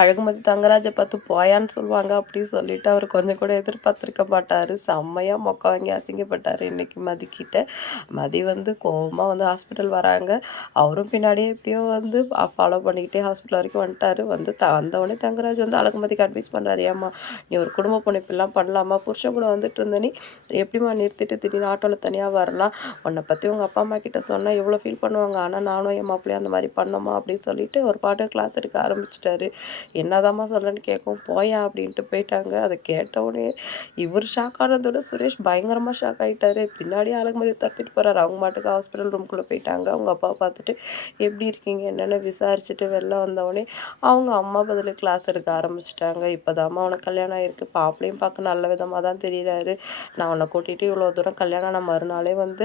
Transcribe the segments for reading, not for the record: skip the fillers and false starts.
அழகுமதி தங்கராஜ பார்த்து போயான்னு சொல்லுவாங்க அப்படின்னு சொல்லிட்டு அவர் கொஞ்சம் கூட எதிர்பார்த்துருக்க மாட்டார். செம்மையாக மொக்க வாங்கி அசிங்கப்பட்டார் இன்னைக்கு மதிக்கிட்ட. மதி வந்து கோவமாக வந்து ஹாஸ்பிட்டல் வராங்க. அவரும் பின்னாடியே எப்படியோ வந்து ஃபாலோ பண்ணிக்கிட்டே ஹாஸ்பிட்டல் வரைக்கும் வந்துட்டார். வந்து வந்தவொடனே தங்கராஜ் வந்து அழகுமதிக்கு அட்வைஸ் பண்ணுறாரு. ஏம்மா நீ ஒரு குடும்ப பொண்ணு இப்படிலாம் பண்ணலாமா? புருஷன் கூட வந்துட்டு இருந்த நீ எப்படிம்மா நிறுத்திட்டு திடீர்னு ஆட்டோவில் தனியாக வரலாம்? உன்னை பற்றி உங்கள் அப்பா அம்மா கிட்ட சொன்னால் எவ்வளோ ஃபீல் பண்ணுவாங்க. ஆனால் நானும் என் மாப்பிள்ளையும் அந்த மாதிரி பண்ணோமா அப்படின்னு சொல்லிட்டு ஒரு பாட்டு கிளாஸ் எடுக்க ஆரம்பிச்சிட்டாரு. என்னதாம்மா சொல்கிறேன்னு கேட்கவும் போயா அப்படின்ட்டு போயிட்டாங்க. அதை கேட்டவுடனே இவர் ஷாக் ஆனதோட சுரேஷ் பயங்கரமாக ஷாக் ஆகிட்டாரு. பின்னாடியே அழகுமதி தத்திட்டு போகிறாரு. அவங்க மாட்டுக்கு ஹாஸ்பிட்டல் ரூம்குள்ளே போயிட்டாங்க. அவங்க அப்பாவை பார்த்துட்டு எப்படி இருக்கீங்க என்னென்னு விசாரிச்சுட்டு வெளில வந்தவொடனே அவங்க அம்மா பதில் கிளாஸ் எடுக்க ஆரம்பிச்சிட்டாங்க. இப்போதாம்மா அவனுக்கு கல்யாணம் ஆகிருக்கு. பாப்பிளையும் பார்க்க நல்ல விதமாக தான் தெரியுறாரு. நான் உன்னை கூட்டிகிட்டு இவ்வளோ தூரம் கல்யாணம் ஆன மறுநாளே வந்து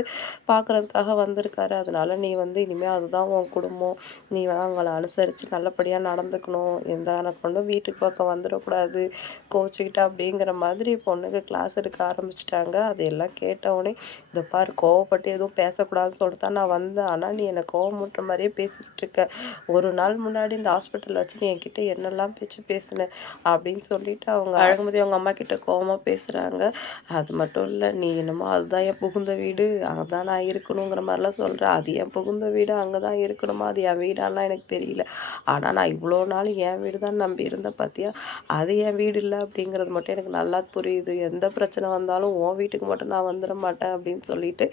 பார்க்குறதுக்காக வந்திருக்காரு. அதனால நீ வந்து இனிமேல் அதுதான் உன் குடும்பம். நீ அவங்கள அனுசரித்து நல்லபடியாக நடந்துக்கணும். எந்த கொண்டு வீட்டுக்கு பக்கம் வந்துடக்கூடாது கோச்சிக்கிட்டா அப்படிங்கிற மாதிரி பொண்ணுக்கு கிளாஸ் எடுக்க ஆரம்பிச்சிட்டாங்க. அதையெல்லாம் கேட்டவுடனே இந்த பாரு கோவப்பட்டு எதுவும் பேசக்கூடாதுன்னு சொல்லிட்டு தான் நான் வந்தேன். ஆனால் நீ என்னை கோவமுட்டுற மாதிரியே பேசிக்கிட்டு இருக்க. ஒரு நாள் முன்னாடி இந்த ஹாஸ்பிட்டலில் வச்சு நீ என்கிட்ட என்னெல்லாம் பேச்சு பேசின அப்படின்னு சொல்லிட்டு அவங்க அழகுமதி அவங்க அம்மா கிட்ட கோவமாக பேசுகிறாங்க. அது மட்டும் இல்லை நீ என்னமோ அதுதான் என் புகுந்த வீடு அங்கே தான் நான் இருக்கணுங்கிற மாதிரிலாம் சொல்கிறேன். அது என் புகுந்த வீடு அங்கே தான் இருக்கணுமா? அது என் வீடாலாம் எனக்கு தெரியல. ஆனால் நான் இவ்வளோ நாள் என் வீடு தான் நம்பி இருந்தேன் பார்த்தியா? அது என் வீடு இல்லை அப்படிங்கிறது மட்டும் எனக்கு நல்லா புரியுது. எந்த பிரச்சனை வந்தாலும் உன் வீட்டுக்கு மட்டும் நான் வந்துட மாட்டேன் அப்படின்னு சொல்லிட்டு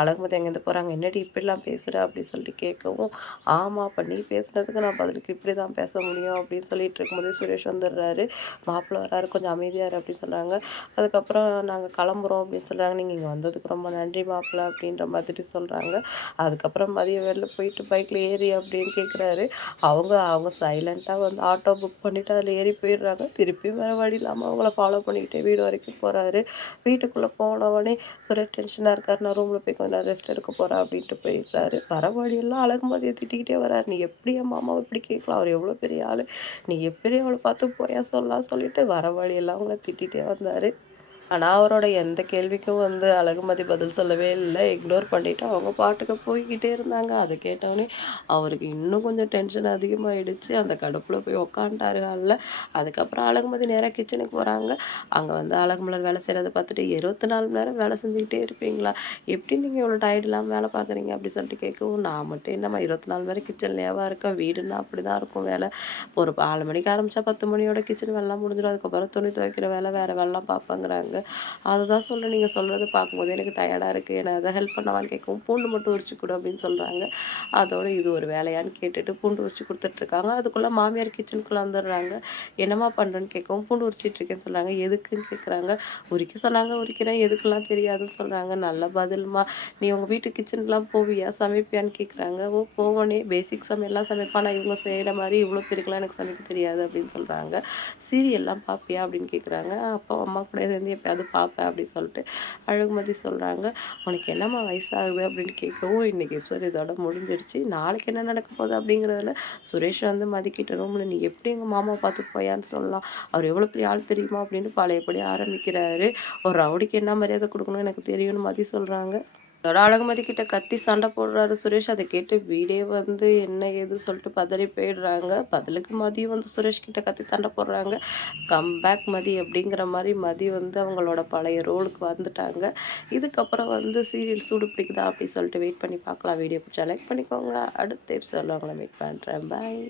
அழகுமதி அங்கேருந்து போகிறாங்க. என்னடி இப்படிலாம் பேசுகிற அப்படின்னு சொல்லிட்டு கேட்கவும், ஆமாம் அப்போ நீ பேசுனதுக்கு நான் பதிலுக்கு இப்படி தான் பேச முடியும் அப்படின்னு சொல்லிட்டு இருக்கும்போதே சுரேஷ் வந்துடுறாரு. மாப்பிள்ளை வராரு கொஞ்சம் அமைதியாரு அப்படின்னு சொல்கிறாங்க. அதுக்கப்புறம் நாங்கள் கிளம்புறோம் அப்படின்னு சொல்கிறாங்க. நீங்கள் இங்கே வந்ததுக்கு ரொம்ப நன்றி மாப்பிள்ளை அப்படின்ற மாதிரி சொல்கிறாங்க. அதுக்கப்புறம் மதியம் வெளில போயிட்டு பைக்கில் ஏறி அப்படின்னு கேட்குறாரு. அவங்க சைலண்ட்டாக வந்து ஆட்டோ புக் பண்ணிவிட்டு அதில் ஏறி போயிடுறாங்க. திருப்பியும் வேறு வழி இல்லாமல் அவங்கள ஃபாலோ பண்ணிக்கிட்டே வீடு வரைக்கும் போகிறாரு. வீட்டுக்குள்ளே போனவொடனே சுரேஷ் டென்ஷனாக இருக்கார். நான் ரூமில் போய் கொஞ்சம் நேரம் ரெஸ்ட் எடுக்க போகிறேன் அப்படின்ட்டு போயிடுறாரு. வர வழியெல்லாம் அழகுமதியை திட்டிக்கிட்டே வர்றாரு. நீ எப்படி என் மாமாவை இப்படி கேட்கலாம்? அவர் எவ்வளோ பெரிய ஆள், நீ எப்படி அவளை பார்த்து போயா சொல்லலாம் சொல்லிட்டு வர வழியெல்லாம் அவங்கள திட்டிகிட்டே வந்தார். ஆனால் அவரோட எந்த கேள்விக்கும் வந்து அழகுமதி பதில் சொல்லவே இல்லை. இக்னோர் பண்ணிவிட்டு அவங்க பாட்டுக்கு போய்கிட்டே இருந்தாங்க. அதை கேட்டவுடனே அவருக்கு இன்னும் கொஞ்சம் டென்ஷன் அதிகமாகிடுச்சு. அந்த கடுப்பில் போய் உக்காண்டாரு ஹாலில். அதுக்கப்புறம் அழகுமதி நேராக கிச்சனுக்கு போகிறாங்க. அங்கே வந்து அழகுமலர் வேலை செய்கிறத பார்த்துட்டு 24 மணி நேரம் வேலை செஞ்சுக்கிட்டே இருப்பீங்களா? எப்படி நீங்கள் இவ்வளோ டயர்ட் இல்லாமல் வேலை பார்க்குறீங்க அப்படி சொல்லிட்டு கேட்கவும், நான் மட்டும் என்னம்மா 24 மணி நேரம் கிச்சன்லேயாவா இருக்கேன்? வீடுன்னா அப்படி தான் இருக்கும் வேலை. ஒரு 4 மணிக்கு ஆரம்பித்தா 10 மணியோட கிச்சன் வேலைலாம் முடிஞ்சிடும். அதுக்கப்புறம் துணி துவைக்கிற வேலை வேறு வேலைலாம் பார்ப்பேங்கிறாங்க. அதுதான் சொல்கிறேன். நீங்கள் சொல்கிறத பார்க்கும்போது எனக்கு டயர்டாக இருக்குது. என்னை எதாவது ஹெல்ப் பண்ணவான்னு கேட்கவும், பூண்டு மட்டும் உரிச்சு கொடு அப்படின்னு சொல்கிறாங்க. அதோட இது ஒரு வேலையான்னு கேட்டுட்டு பூண்டு உரிச்சு கொடுத்துட்ருக்காங்க. அதுக்குள்ளே மாமியார் கிச்சனுக்குள்ளே வந்துடுறாங்க. என்னம்மா பண்ணுறேன்னு கேட்கவும், பூண்டு உரிச்சிட்ருக்கேன்னு சொல்கிறாங்க. எதுக்குன்னு கேட்குறாங்க. உரிக்க சொன்னாங்க உரிக்கிறேன், எதுக்கெல்லாம் தெரியாதுன்னு சொல்கிறாங்க. நல்ல பதில்மா. நீ உங்கள் வீட்டு கிச்சனுக்குலாம் போவியா சமைப்பியான்னு கேட்குறாங்க. ஓ போவனே பேசிக் சமையல்லாம் சமைப்பா. நான் இவங்க செய்கிற மாதிரி இவ்வளோ பேருக்குலாம் எனக்கு சமைக்க தெரியாது அப்படின்னு சொல்கிறாங்க. சீரியல்லாம் பார்ப்பியா அப்படின்னு கேட்குறாங்க. அப்பா அம்மா கூட சேர்ந்து எப்போயாவது பார்ப்பேன் அப்படின்னு சொல்லிட்டு அழகுமதி சொல்கிறாங்க. உனக்கு என்னம்மா வயசாகுது அப்படின்னு கேட்கவும், இன்றைக்கி எபிசோட் இதோட முடிஞ்சிருச்சு. நாளைக்கு என்ன நடக்க போகுது அப்படிங்கிறதுல சுரேஷ் வந்து மதிக்கிட்ட ரூமில் நீ எப்படி எங்கள் மாமா பார்த்து போயான்னு சொல்லலாம், அவர் எவ்வளோ பெரிய ஆள் தெரியுமா அப்படின்னு பழையபடி ஆரம்பிக்கிறாரு. ஒரு ரவுடிக்கு என்ன மரியாதை கொடுக்கணும்னு எனக்கு தெரியும்னு மதி சொல்கிறாங்க. அதோட அழகுமதி கிட்ட கத்தி சண்டை போடுறாரு சுரேஷ். அதை கேட்டு வீடே வந்து என்ன ஏது சொல்லிட்டு பதறி போயிடுறாங்க. பதிலுக்கு மதி வந்து சுரேஷ் கிட்ட கத்தி சண்டை போடுறாங்க. கம்பேக் மதி அப்படிங்கிற மாதிரி மதி வந்து அவங்களோட பழைய ரோலுக்கு வந்துட்டாங்க. இதுக்கப்புறம் வந்து சீரியல் சூடு பிடிக்குதா அப்படின்னு சொல்லிட்டு வெயிட் பண்ணி பார்க்கலாம். வீடியோ பிடிச்சா லைக் பண்ணிக்கோங்க. அடுத்த எபிசோடில் உங்களை மீட் பண்ணுறேன். பாய்.